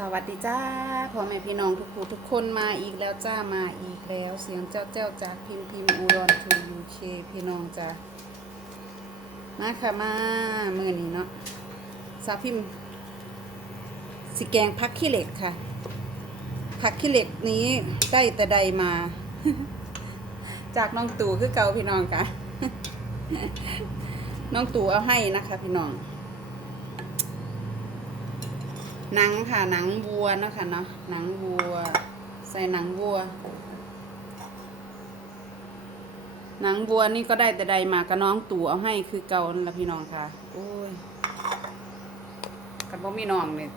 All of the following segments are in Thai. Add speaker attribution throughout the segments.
Speaker 1: สวัสดีจ้าพ่อแม่พี่น้องทุกผู้ทุกคนมาอีกแล้วจ้ามาอีกแล้ว เสียงเจ้าเจ้าจากพิมพ์พิมพ์อุดรทูยูเคพี่น้องจ้ามาค่ะมามือนี้เนาะสาวพิมพ์สิแกงพักขี้เหล็กค่ะผักขี้เหล็กนี้ได้แต่ใดมา จากน้องตู่คือเก่าพี่น้องค่ะ น้องตู่เอาให้นะคะ พี่น้อง หนังค่ะหนังวัวเนาะคะเนาะหนังวัว ใส่หนังวัว หนังวัวนี่ก็ได้แต่ใดมากับน้องตู่เอาให้คือเก่านละพี่น้องค่ะ โอ้ยกันบ่มีน้องเนี่ย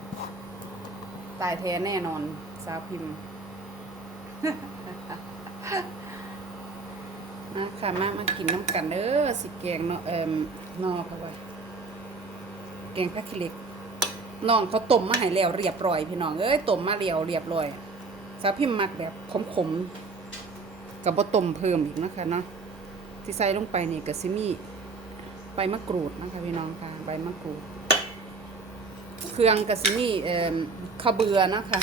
Speaker 1: ตายแท้แน่นอนสาวพิมพ์มาค่ะมามากินน้ำกันเด้อสิแกงเนาะเอ่มนอค่ะว่าแกงผักขี้เหล็ก น้องเขาต้มมาให้แล้วเรียบร้อยพี่น้องเอ้ยต้มมาเรียวเรียบร้อยสาวพิมพ์มักแบบขมๆกับบ่ต้มเพิ่มอีกนะคะเนาะที่ใส่ลงไปนี่ก็สิมี่ใบมะกรูดนะคะพี่น้องค่ะใบมะกรูด เครื่องก็สิมี่เอ่อข้าเบือนะคะ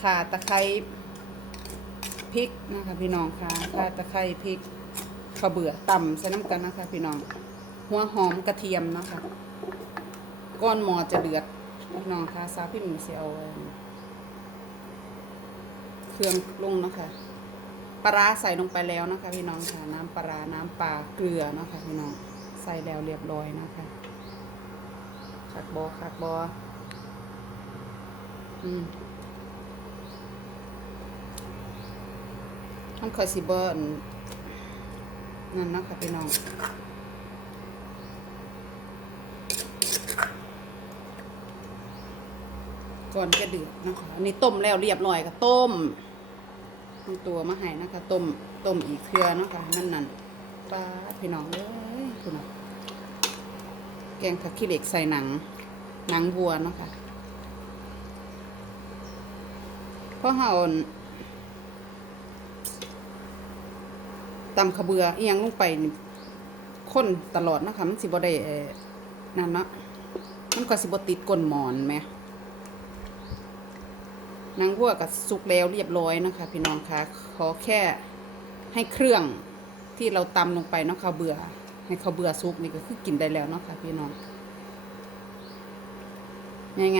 Speaker 1: ข่าตะไคร้พริกนะคะพี่น้องค่ะข่าตะไคร้พริกข้าเบือต่ำใส่น้ำกันนะคะพี่น้องหัวหอมกระเทียมนะคะก้อนหมอจะเดือด พี่น้องคะซาวพี่หมูเสียวเครื่องลงนะคะปลาใส่ลงไปแล้วนะคะ พี่น้องค่ะ น้ำปลาน้ำปลาเกลือนะคะพี่น้องใส่แล้วเรียบร้อยนะคะขัดบอขัดบออืมท่านคอยสิเบิร์นนั่นนะคะพี่น้อง ก่อนจะเดือดนะคะอันนี้ต้มแล้วเรียบร้อยก็ต้มตัวมาให้นะคะ ต้มต้มอีกเครือนะคะนั่นนั่นปลาพี่น้องเอ้ยคุณน่ะแกงผักขี้เหล็กใส่หนัง หนังวัวนะคะเพราะเฮาตำขบือเอียงลงไปนี่ข้นตลอดนะคะมันสิบ่ได้เอ่อนั่นเนาะมันก็สิบ่ติดก้นหมอนแหม นางวัวกับสุกแล้วเรียบร้อยนะคะ พี่น้องคะขอแค่ให้เครื่องที่เราตำลงไปเนาะเขาเบื่อ ให้เขาเบื่อสุกนี่ก็คือกินได้แล้วเนาะค่ะพี่น้อง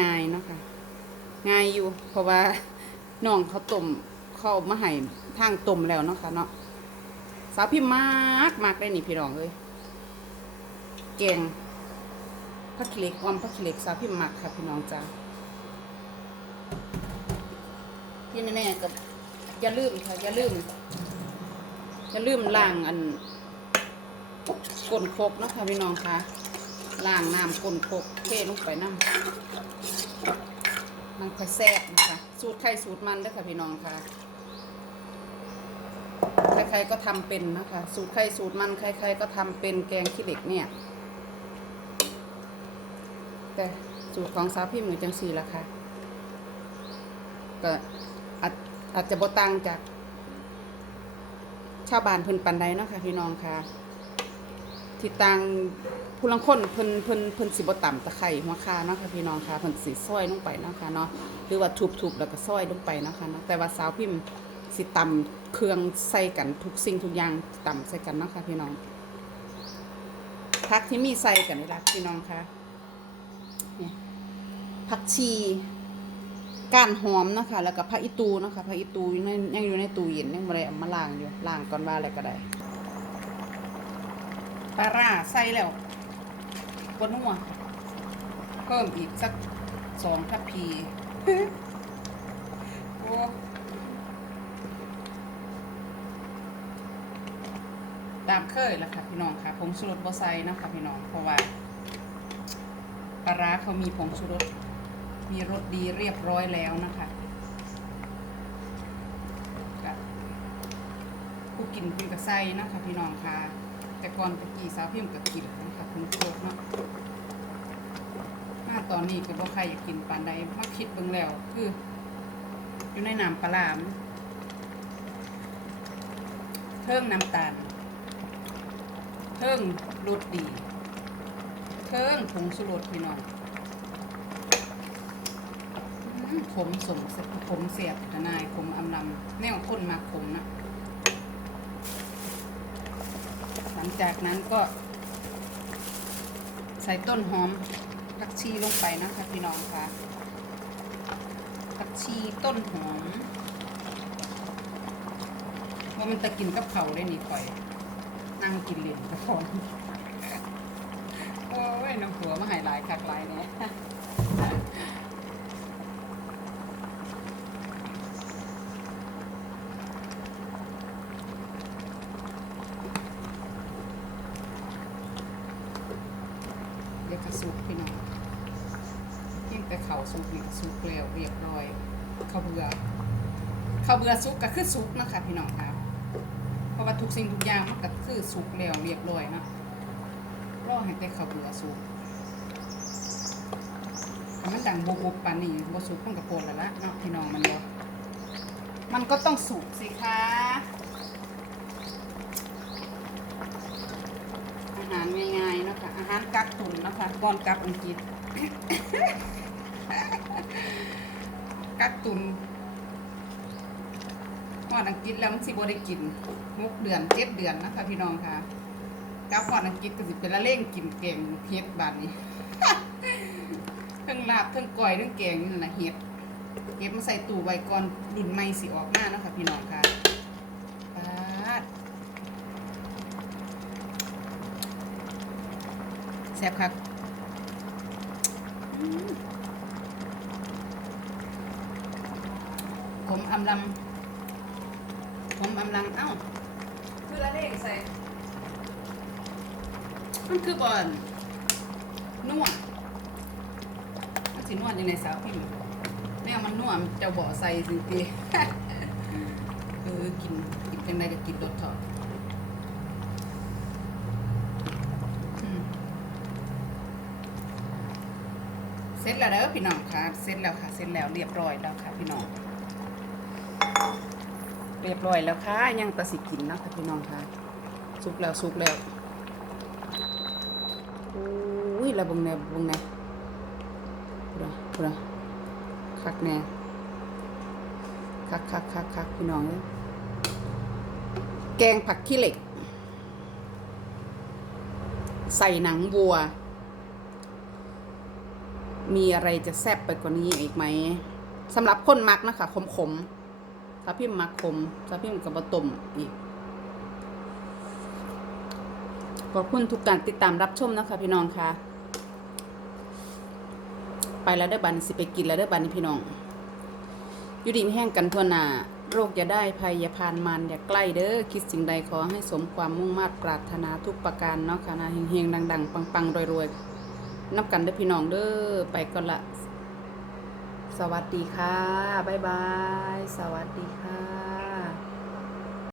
Speaker 1: ง่ายๆเนาะค่ะง่ายอยู่ เพราะว่าน้องเขาต้มเข้ามาให้ทางต้มแล้วเนาะค่ะเนาะสาวพี่มากมากได้นี่พี่น้องเอ้ยแกงผักเล็กออมผักเล็กสาวพี่มักค่ะพี่น้องจ้า ที่แน่ๆก็อย่าลืมค่ะอย่าลืมอย่าลืมล้างอันก้นโคกเนาะคะพี่น้องคะล้างน้ำก้นโคกเทลงไปน้ำมันค่อยแซ่บนะคะ สูตรใครสูตรมันเด้อค่ะพี่น้องค่ะใครๆก็ทำเป็นนะคะ สูตรใครสูตรมันใครๆก็ทำเป็นแกงขี้เหล็กเนี่ย แต่สูตรของสาวพี่หมือจังสีละค่ะก็ อาจอาจะบ่ต่างจาก ชาวบ้านเพิ่นปันใดเนาะค่ะพี่น้องค่ะ ที่ต่างผู้ลังคนเพิ่นเพิ่นเพิ่นสิบ่ต่ำตะไคร้หัวคาเนาะค่ะพี่น้องค่ะเพิ่นสิซอยลงไปเนาะค่ะเนาะหรือว่าทุบๆแล้วก็ซอยลงไปเนาะค่ะเนาะแต่ว่าสาวพิมพ์สิต่ำเครื่องใส่กันทุกสิ่งทุกอย่างต่ำใส่กันเนาะค่ะพี่น้องผักที่มีใส่กันนี่ล่ะพี่น้องค่ะผักชี ก้านหอมนะคะ แล้วก็ผักอีตูนะคะผักอีตูยู่ในยังอยู่ในตู้เย็นยังบ่ได้เอามาล้างอยู่ล้างก่อนว่าอะไรก็ได้ปลาร่าใส่แล้วบนหัวเพิ่มอีกสักสองทัพพีโอ้ตามเคยแล้วค่ะพี่น้องค่ะผงชูรสบ่ใส่นะคะพี่น้องเพราะว่าปลาร้าเขามีผงชูรส มีรสดีเรียบร้อยแล้วนะคะค่ะผู้กินเป็นกระไส้นะคะพี่น้องค่ะ แต่ก่อนตะกี้สาวพิมพ์กับกินนะคะคุณโคตรเนาะหน้าตอนนี้ก็บ่ใครอยากกินปานใดมาคิดเบิ่งแล้วคืออยู่ในน้ำปลาร้ามเพิ่งน้ำตาลเพิ่งรสดีเพิ่งผงสุรสพี่น้อง ขมสมขมเสียบทนายขมอำลำแนวข้นมาขมนะ หลังจากนั้นก็ ใส่ต้นหอมผักชีลงไปนะคะพี่น้องคะผักชีต้นหอมว่ามันจะกินกับเขาได้นี่ข่อย นั่งกินเหรียญกระพองโอ้ยน้ำหัวมาหายหลายคักหลายเนี่ย เดี๋ยวกระสุกพี่น้องยิ่งแต่ เขาสุกนี่กระสุกแล้วเรียบร้อยข้าวเบื่อข้าวเบื่อสุกก็คือสุกนะคะพี่น้องค่ะเพราะว่าทุกสิ่งทุกอย่างมันก็คือสุกแล้วเรียบร้อยเนาะรอให้แต่ข้าวเบื่อสุกมันดังบุบปานนี้บ่สุกมันก็ปวดแล้วละเนาะพี่น้องมันบ่มันก็ต้องสุกสิคะอาหารง่ายๆนะคะอาหารกักตุนนะคะก่อนกลับอังกฤษ กักตุนก่อนอังกฤษแล้วมันสิบได้กินหกเดือนเจ็ดเดือนนะคะ พี่น้องค่ะกับก่อนอังกฤษก็สิเป็นละเล่งกินแกงเฮ็ดบานนี้ทั้งลาบทั้งก้อยทั้งแกงนี่นะเฮ็ดเก็บมาใส่ตู้ไว้ก่อนรุ่นใหม่สิออกมานะคะพี่น้องค่ะปาดแซ่บครับอืม ผมอำลำผมอำลำเอ้า คือละเลขใส่มันคือบอลนวดมันสินวดยังไงสาวพิมพ์แนวมันนวดมันจะบ่อใส่สิตีเออกินกินเป็นไรก็กินรสเถอะอืมเสร็จแล้วเด้อพี่น้องค่ะ เสร็จแล้วค่ะ เสร็จแล้วเรียบร้อยแล้วค่ะพี่น้อง เรียบร้อยแล้วค่ะยังตะสิกินนะค่ะพี่น้องค่ะสุกแล้วสุกแล้วอุ้ยระเบงแนบงแนบพูดอะพูดอะคักแน่คักคักคักคักพี่น้องเอ้ยแกงผักขี้เหล็ก ใส่หนังวัว มีอะไรจะแซ่บไปกว่านี้อีกไหมสำหรับคนมักนะคะขมขมๆ ถ้าพี่มักขมถ้าพี่กับบะต้มอีกขอบคุณทุกการติดตามรับชมนะคะพี่น้องค่ะ ไปแล้วได้อบันสิไปกินแล้วได้อบันพี่น้องอยู่ดีไม่แห้งกันทั่วหน้าโรคอย่าได้ภัยอย่าพานมันอย่าใกล้เด้อคิดสิ่งใดขอให้สมความมุ่งมา่ปรารถนาทุกประการเนาะค่ะนะเฮงๆดัง ๆ ปังๆรวยๆนับกันเด้อพี่น้องเด้อไปก่อนละ สวัสดีค่ะ บ๊ายบาย สวัสดีค่ะ